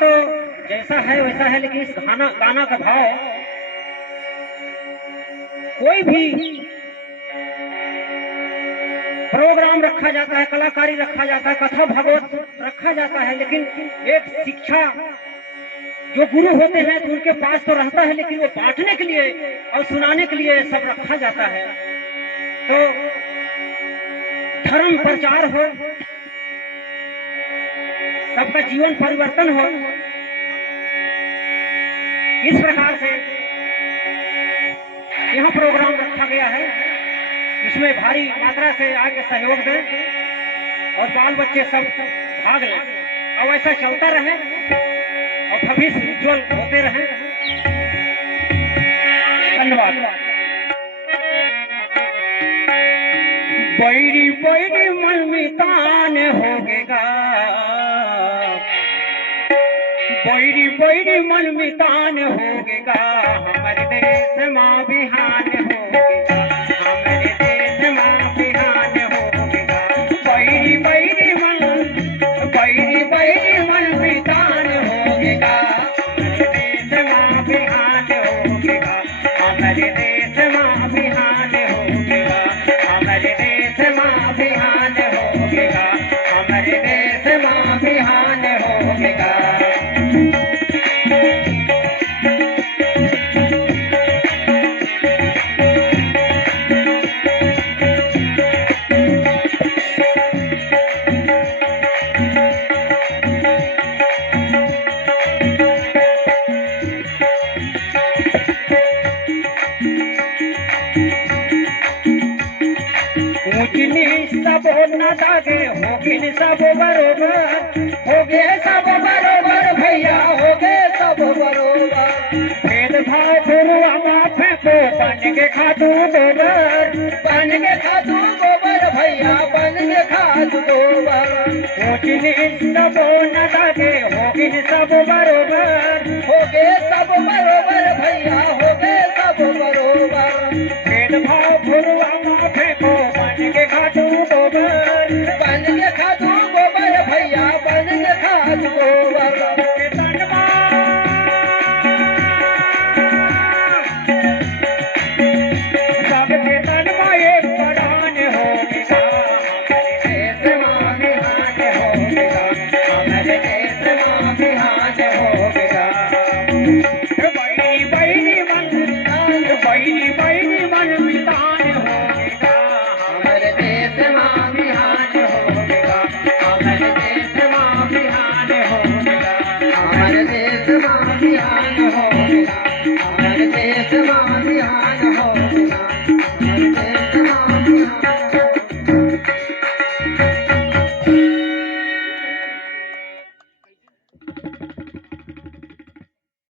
तो जैसा है वैसा है, लेकिन इस गाना का भाव, कोई भी प्रोग्राम रखा जाता है, कलाकारी रखा जाता है, कथा भागवत रखा जाता है, लेकिन एक शिक्षा जो गुरु होते हैं तो उनके पास तो रहता है, लेकिन वो बांटने के लिए और सुनाने के लिए सब रखा जाता है। तो धर्म प्रचार हो, सबका जीवन परिवर्तन हो, इस प्रकार से यह प्रोग्राम रखा गया है। इसमें भारी मात्रा से आके सहयोग दें और बाल बच्चे सब भाग लें, और ऐसा चलता रहे और भविष्य उज्जवल होते रहे। धन्यवाद। बैरी बैरी मन में तान होगेगा, बैरी बैरी मन में तान होगेगा, हमारे देश माँ बिहान होगेगा, हमारे देश माँ बिहान होगेगा। बैरी बैरी मन में तान होगेगा, हमारे देश माँ बिहान होगेगा, हमारे देश माँ बिहान होगेगा, हमारे देश माँ बिहान होगेगा, हमारे देश माँ बिहान होगेगा। सब न दागे होगिन सब बरोबर, होगे सब बरोबर भैया, होगे सब बरोबर। भेदभाव गुरुआ माफे को बन के खादू गोबर, बन के खादू गोबर भैया, बन के खादू गोबर। ऊंच नीच सब न दागे होगिन सब बरोबर, होगे सब बरोबर भैया, होगे सब बरोबर। भेदभाव गुरुआ माफे को बन के खादू गोबर, बन के खादू गोबर भैया, बन के खादू गोबर। सबके तन में एक परान होगेगा, हमारे देश माँ बिहान होगेगा, हमारे देश माँ बिहान होगेगा। बैरी बैरी मन मितान होगेगा, हमारे देश माँ बिहान होगेगा, हमारे देश माँ बिहान होगेगा, हमारे देश माँ बिहान